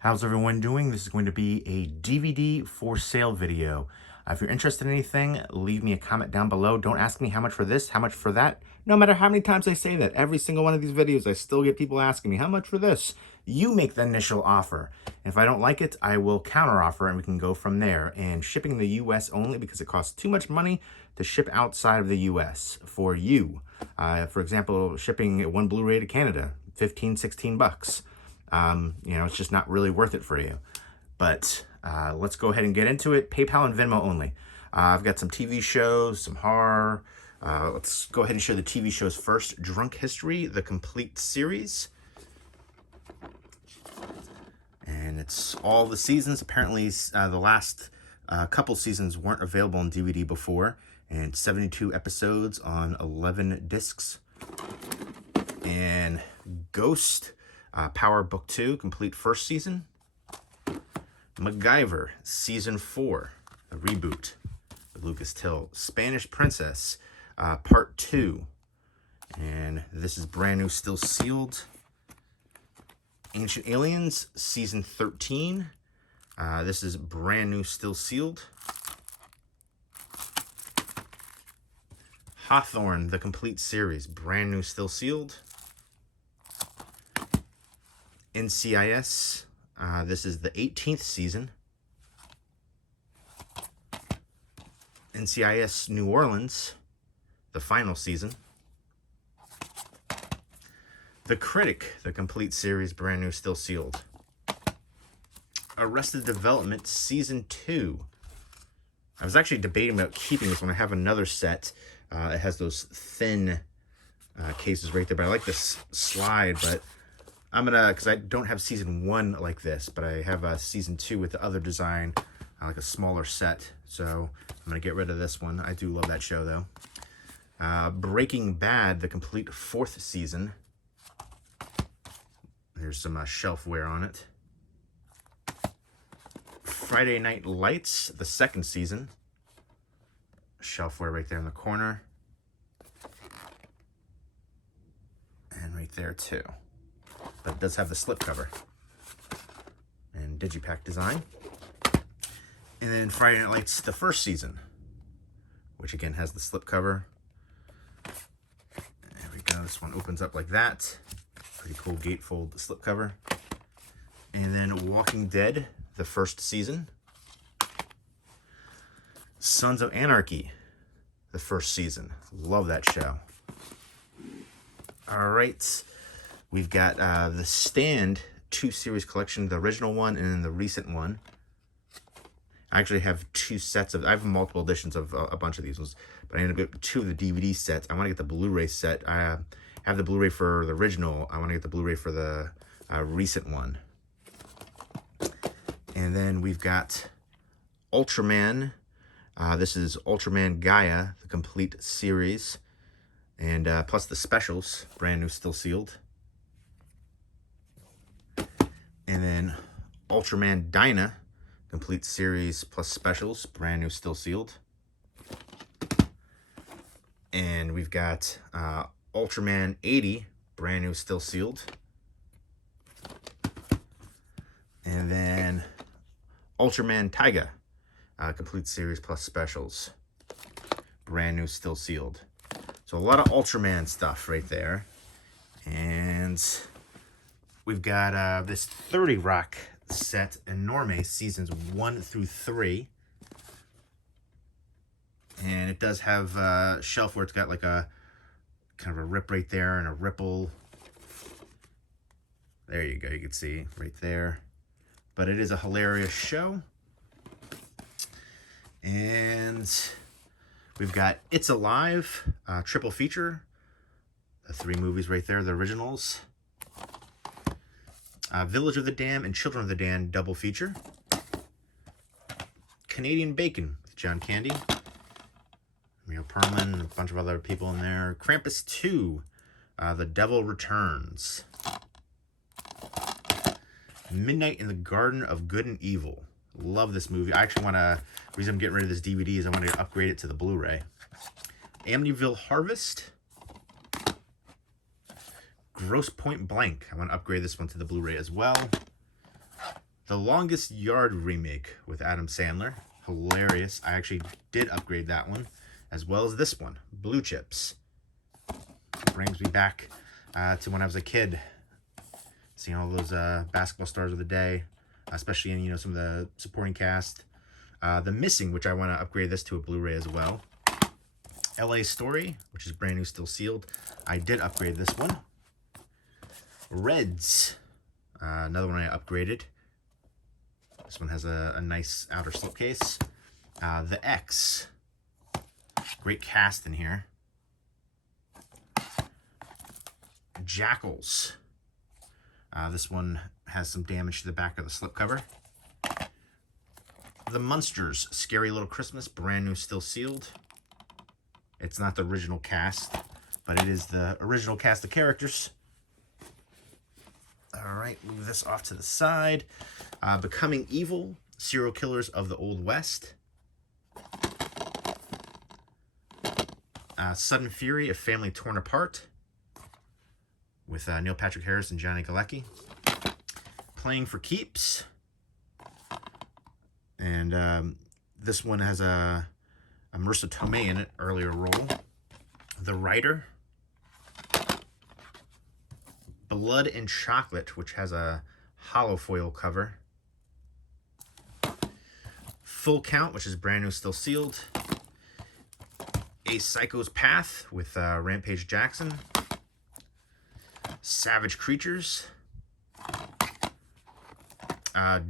How's everyone doing? This is going to be a DVD for sale video. If you're interested in anything, leave me a comment down below. Don't ask me how much for this, how much for that. No matter how many times I say that, every single one of these videos, I still get people asking me, how much for this? You make the initial offer. If I don't like it, I will counter offer and we can go from there. And shipping in the US only because it costs too much money to ship outside of the US for you. For example, shipping one Blu-ray to Canada, 15, 16 bucks. It's just not really worth it for you. But let's go ahead and get into it. PayPal and Venmo only. I've got some TV shows, some horror. Let's go ahead and show the TV shows first. Drunk History, the complete series. And it's all the seasons. Apparently, the last couple seasons weren't available on DVD before. And 72 episodes on 11 discs. And Ghost, Power Book 2, complete first season. MacGyver, Season 4, the reboot with Lucas Till. Spanish Princess, Part 2. And this is brand new, still sealed. Ancient Aliens, Season 13. This is brand new, still sealed. Hawthorne, the complete series, brand new, still sealed. NCIS, this is the 18th season. NCIS New Orleans, the final season. The Critic, the complete series, brand new, still sealed. Arrested Development, Season 2. I was actually debating about keeping this one. I have another set. It has those thin cases right there, but I like this slide, but I'm gonna, because I don't have Season 1 like this, but I have Season 2 with the other design, like a smaller set, so I'm gonna get rid of this one. I do love that show, though. Breaking Bad, the complete 4th season. There's some shelfware on it. Friday Night Lights, the 2nd season. Shelfware right there in the corner. And right there too. But it does have the slipcover. And digipack design. And then Friday Night Lights, the 1st season. Which again has the slipcover. There we go. This one opens up like that. Pretty cool gatefold slipcover. And then Walking Dead, the 1st season. Sons of Anarchy, the 1st season. Love that show. All right. We've got the Stand 2 series collection, the original one and then the recent one. I actually have 2 sets of, I have multiple editions of a bunch of these ones, but I ended up getting 2 of the DVD sets. I want to get the Blu-ray set. I have the Blu-ray for the original. I want to get the Blu-ray for the recent one. And then we've got Ultraman. This is Ultraman Gaia, the complete series. And plus the specials, brand new, still sealed. And then Ultraman Dyna, complete series plus specials, brand new, still sealed. And we've got Ultraman 80, brand new, still sealed. And then Ultraman Taiga, complete series plus specials, brand new, still sealed. So a lot of Ultraman stuff right there. And we've got this 30 Rock set, Enorme, seasons 1 through 3. And it does have a shelf where it's got like a kind of a rip right there and a ripple. There you go, you can see right there. But it is a hilarious show. And we've got It's Alive, triple feature. The 3 movies right there, the originals. Village of the Dam and Children of the Dam, double feature. Canadian Bacon with John Candy. Neil Perlman and a bunch of other people in there. Krampus 2, The Devil Returns. Midnight in the Garden of Good and Evil. Love this movie. I actually want to, the reason I'm getting rid of this DVD is I want to upgrade it to the Blu-ray. Amityville Harvest. Gross Point Blank. I want to upgrade this one to the Blu-ray as well. The Longest Yard remake with Adam Sandler. Hilarious. I actually did upgrade that one, as well as this one, Blue Chips. Brings me back to when I was a kid, seeing all those basketball stars of the day, especially in, you know, some of the supporting cast. The Missing, which I want to upgrade this to a Blu-ray as well. LA Story, which is brand new, still sealed. I did upgrade this one. Reds, another one I upgraded. This one has a nice outer slipcase. The X, great cast in here. Jackals. This one has some damage to the back of the slipcover. The Munsters, Scary Little Christmas, brand new, still sealed. It's not the original cast, but it is the original cast of characters. All right, move this off to the side. Becoming Evil, Serial Killers of the Old West. Sudden Fury, A Family Torn Apart, with Neil Patrick Harris and Johnny Galecki. Playing for Keeps. And this one has a Marissa Tomei in it, earlier role. The Writer. Blood and Chocolate, which has a hollow foil cover. Full Count, which is brand new, still sealed. A Psycho's Path with Rampage Jackson. Savage Creatures.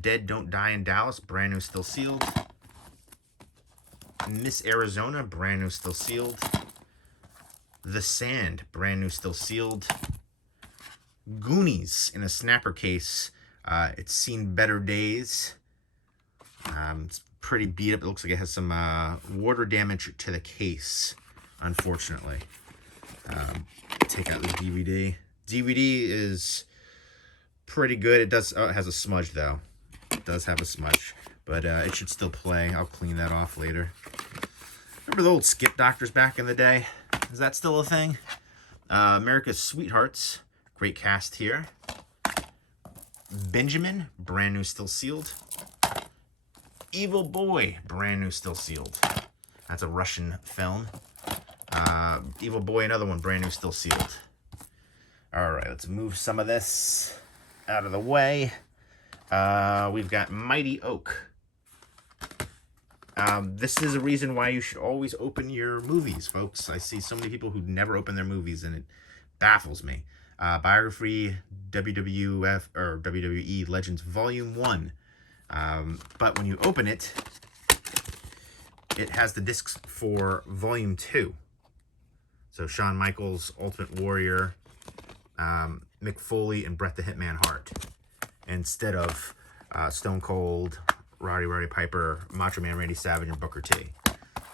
Dead Don't Die in Dallas, brand new, still sealed. Miss Arizona, brand new, still sealed. The Sand, brand new, still sealed. Goonies in a snapper case. It's seen better days. It's pretty beat up. It looks like it has some water damage to the case, unfortunately. Take out the DVD. DVD is pretty good. It does it has a smudge, though. It does have a smudge, but it should still play. I'll clean that off later. Remember the old Skip Doctors back in the day? Is that still a thing? America's Sweethearts. Great cast here. Benjamin, brand new, still sealed. Evil Boy, brand new, still sealed. That's a Russian film. Evil Boy, another one, brand new, still sealed. All right, let's move some of this out of the way. We've got Mighty Oak. This is a reason why you should always open your movies, folks. I see so many people who never open their movies, and it baffles me. Biography, WWF or WWE Legends Volume 1. But when you open it, it has the discs for Volume 2. So Shawn Michaels, Ultimate Warrior, Mick Foley, and Bret the Hitman Hart, instead of Stone Cold, Roddy Piper, Macho Man Randy Savage, and Booker T.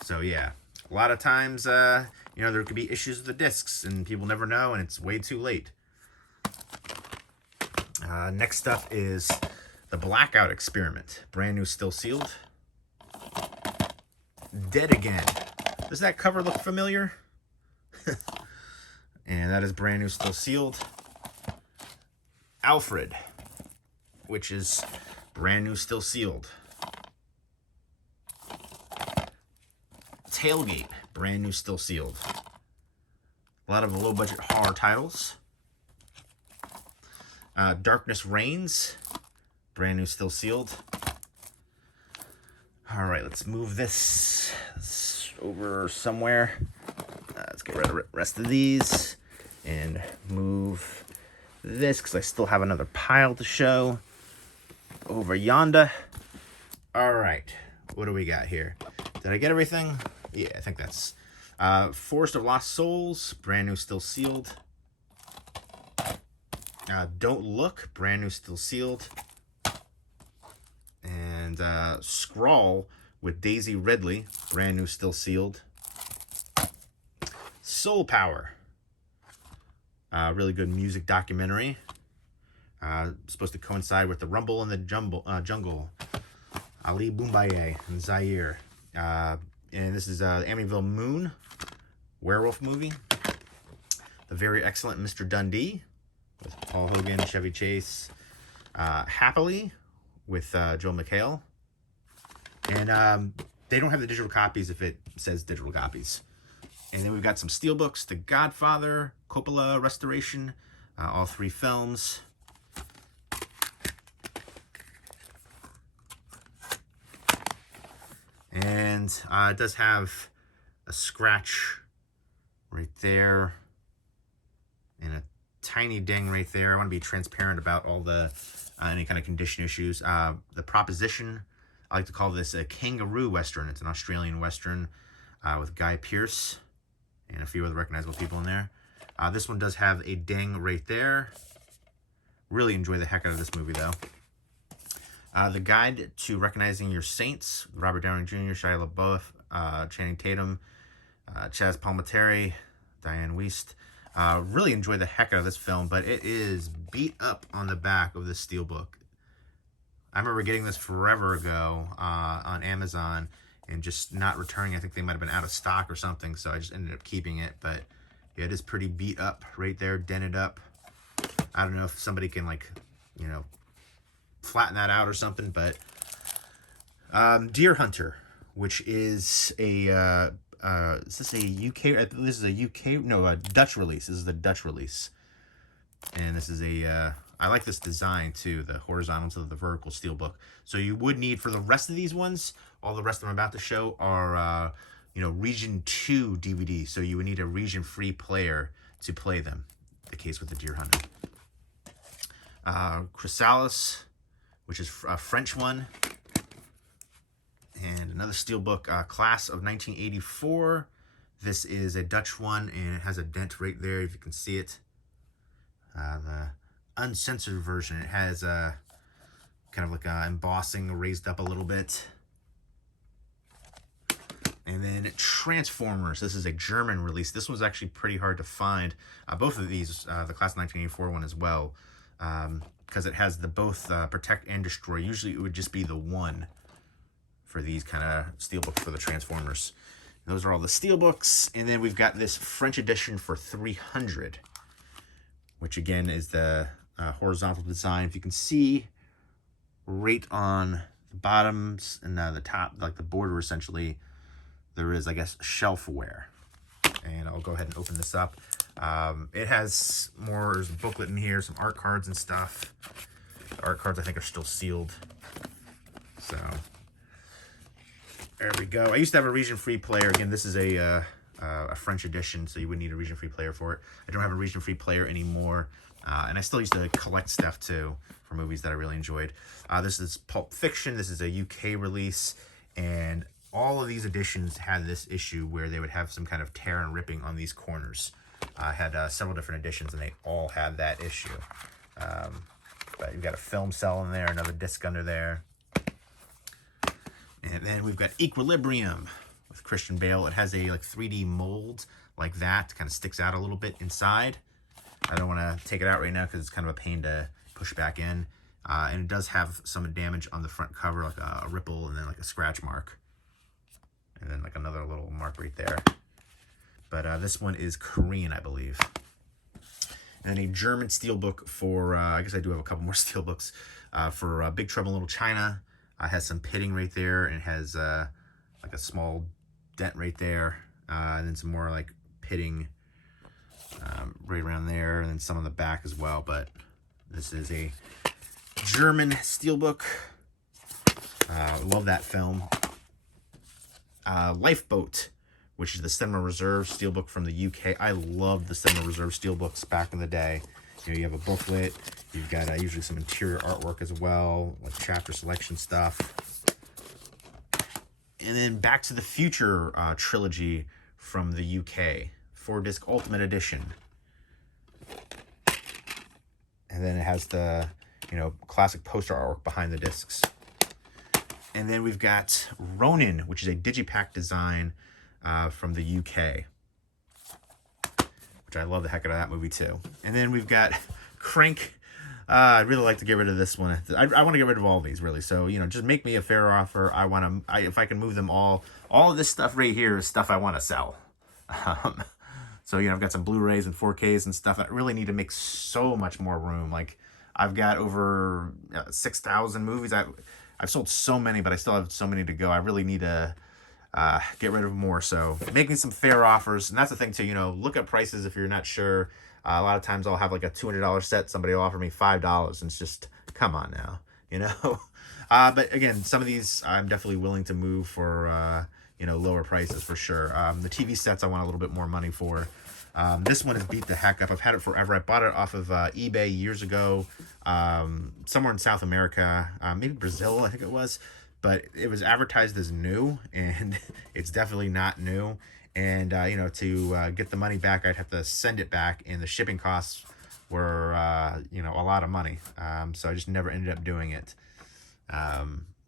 So yeah, a lot of times, you know, there could be issues with the discs, and people never know, and it's way too late. Next up is the Blackout Experiment, brand new, still sealed. Dead Again. Does that cover look familiar? And that is brand new, still sealed. Alfred, which is brand new, still sealed. Tailgate, brand new, still sealed. A lot of low-budget horror titles. Darkness Reigns, brand new, still sealed. All right, let's move this over somewhere. Let's get rid of the rest of these and move this, because I still have another pile to show over yonder. All right, what do we got here? Did I get everything? Yeah, I think that's Forest of Lost Souls, brand new, still sealed. Don't Look, brand new, still sealed. And Scrawl with Daisy Ridley, brand new, still sealed. Soul Power, really good music documentary. Supposed to coincide with the Rumble in the Jungle, Ali Boumbaye and Zaire. And this is Amityville Moon, werewolf movie. The Very Excellent Mr. Dundee with Paul Hogan, Chevy Chase. Happily with Joel McHale. And they don't have the digital copies if it says digital copies. And then we've got some Steelbooks, The Godfather, Coppola restoration, all 3 films. And it does have a scratch right there and a tiny ding right there. I want to be transparent about all the any kind of condition issues. The Proposition, I like to call this a kangaroo western. It's an Australian western with Guy Pearce and a few other recognizable people in there. This one does have a ding right there. Really enjoy the heck out of this movie, though. The Guide to Recognizing Your Saints, Robert Downey Jr., Shia LaBeouf, Channing Tatum, Chaz Palminteri, Diane Wiest. Really enjoy the heck out of this film, but it is beat up on the back of this Steelbook. I remember getting this forever ago on Amazon and just not returning. I think they might have been out of stock or something, so I just ended up keeping it. But yeah, it is pretty beat up right there, dented up. I don't know if somebody can, like, you know, flatten that out or something. But Deer Hunter, which is a is this a UK? This is a UK, no, a Dutch release. This is the Dutch release, and this is a I like this design too, the horizontal to the vertical Steelbook. So you would need, for the rest of these ones, all the rest I'm about to show are you know, region 2 DVDs. So you would need a region free player to play them. The case with the Deer Hunter. Chrysalis, which is a French one. And another Steelbook, Class of 1984. This is a Dutch one, and it has a dent right there, if you can see it. The uncensored version, it has kind of like embossing raised up a little bit. And then Transformers. This is a German release. This was actually pretty hard to find. Both of these, the Class of 1984 one as well, because it has the both Protect and Destroy. Usually it would just be the one for these kind of Steelbooks for the Transformers. Those are all the Steelbooks. And then we've got this French edition for $300, which again is the horizontal design. If you can see right on the bottoms and the top, like the border essentially, there is, I guess, shelfware. And I'll go ahead and open this up. It has more, there's a booklet in here, some art cards and stuff. The art cards I think are still sealed. So there we go. I used to have a region-free player. Again, this is a French edition, so you would need a region-free player for it. I don't have a region-free player anymore, and I still used to collect stuff, too, for movies that I really enjoyed. This is Pulp Fiction. This is a UK release, and all of these editions had this issue where they would have some kind of tear and ripping on these corners. I had several different editions, and they all had that issue. But you've got a film cell in there, another disc under there. And then we've got Equilibrium with Christian Bale. It has a like 3D mold like that. Kind of sticks out a little bit inside. I don't want to take it out right now because it's kind of a pain to push back in. And it does have some damage on the front cover, like a ripple and then like a scratch mark. And then like another little mark right there. But this one is Korean, I believe. And then a German Steelbook for, I guess I do have a couple more Steelbooks, for Big Trouble in Little China. It has some pitting right there, and it has like a small dent right there, and then some more like pitting right around there, and then some on the back as well. But this is a German Steelbook. Love that film. Lifeboat, which is the Cinema Reserve Steelbook from the UK. I love the Cinema Reserve Steelbooks back in the day. You know, you have a booklet, you've got usually some interior artwork as well, like chapter selection stuff. And then Back to the Future trilogy from the UK, 4-disc Ultimate Edition. And then it has the, you know, classic poster artwork behind the discs. And then we've got Ronin, which is a digipack design from the UK, which I love the heck out of that movie too. And then we've got Crank. I'd really like to get rid of this one. I want to get rid of all these, really. So, you know, just make me a fair offer. If I can move them all of this stuff right here is stuff I want to sell. So, you know, I've got some Blu-rays and 4Ks and stuff. I really need to make so much more room. Like, I've got over 6,000 movies. I've sold so many, but I still have so many to go. I really need to get rid of more. So make me some fair offers. And that's the thing too, look at prices if you're not sure. A lot of times I'll have like a $200 set. Somebody will offer me $5. And it's just, come on now, but again, some of these I'm definitely willing to move for, lower prices for sure. The TV sets I want a little bit more money for. This one has beat the heck up. I've had it forever. I bought it off of eBay years ago, somewhere in South America, maybe Brazil, I think it was. But it was advertised as new, and it's definitely not new. And, to get the money back, I'd have to send it back, and the shipping costs were, a lot of money. So I just never ended up doing it.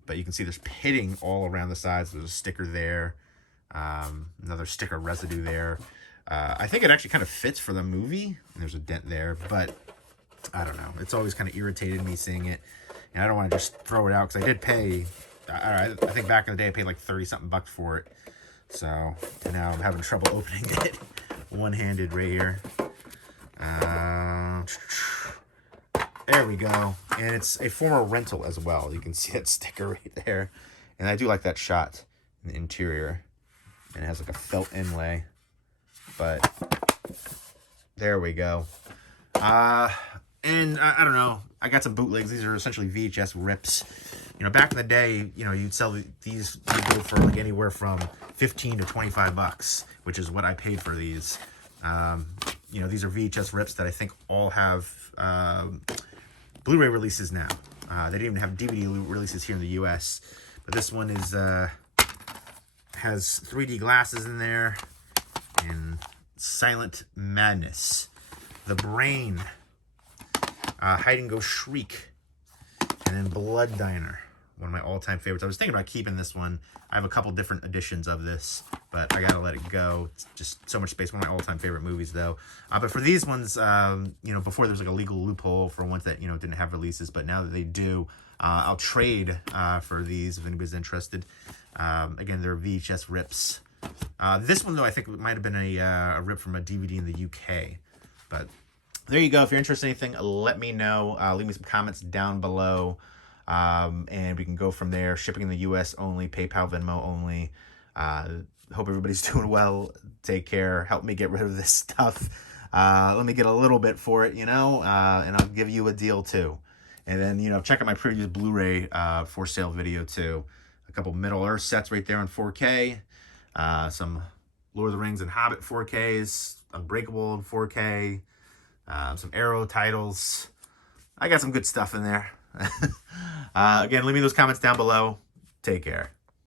But you can see there's pitting all around the sides. There's a sticker there, another sticker residue there. I think it actually kind of fits for the movie. There's a dent there, but I don't know. It's always kind of irritated me seeing it, and I don't want to just throw it out because I did pay. I think back in the day I paid like 30-something bucks for it. So now I'm having trouble opening it one-handed right here. There we go. And it's a former rental as well. You can see that sticker right there. And I do like that shot in the interior. And it has like a felt inlay. But there we go. And I don't know. I got some bootlegs. These are essentially VHS rips. Back in the day, you'd sell these, you'd go for like anywhere from 15 to 25 bucks, which is what I paid for these. These are VHS rips that I think all have Blu-ray releases now. They didn't even have DVD releases here in the US, but this one is has 3D glasses in there, and Silent Madness, The Brain, Hide and Go Shriek, and then Blood Diner, one of my all-time favorites. I was thinking about keeping this one. I have a couple different editions of this, but I gotta let it go. It's just so much space. One of my all-time favorite movies, though. But for these ones, before there was like a legal loophole for ones that didn't have releases, but now that they do, I'll trade for these if anybody's interested. Again, they're VHS rips. This one, though, I think it might have been a rip from a DVD in the UK. But there you go. If you're interested in anything, let me know. Leave me some comments down below. And we can go from there. Shipping in the US only, PayPal, Venmo only. Hope everybody's doing well. Take care. Help me get rid of this stuff. Let me get a little bit for it, and I'll give you a deal too. And then, check out my previous Blu-ray for sale video too. A couple Middle-earth sets right there in 4K. Some Lord of the Rings and Hobbit 4Ks. Unbreakable in 4K. Some Arrow titles. I got some good stuff in there. Again, leave me those comments down below. Take care.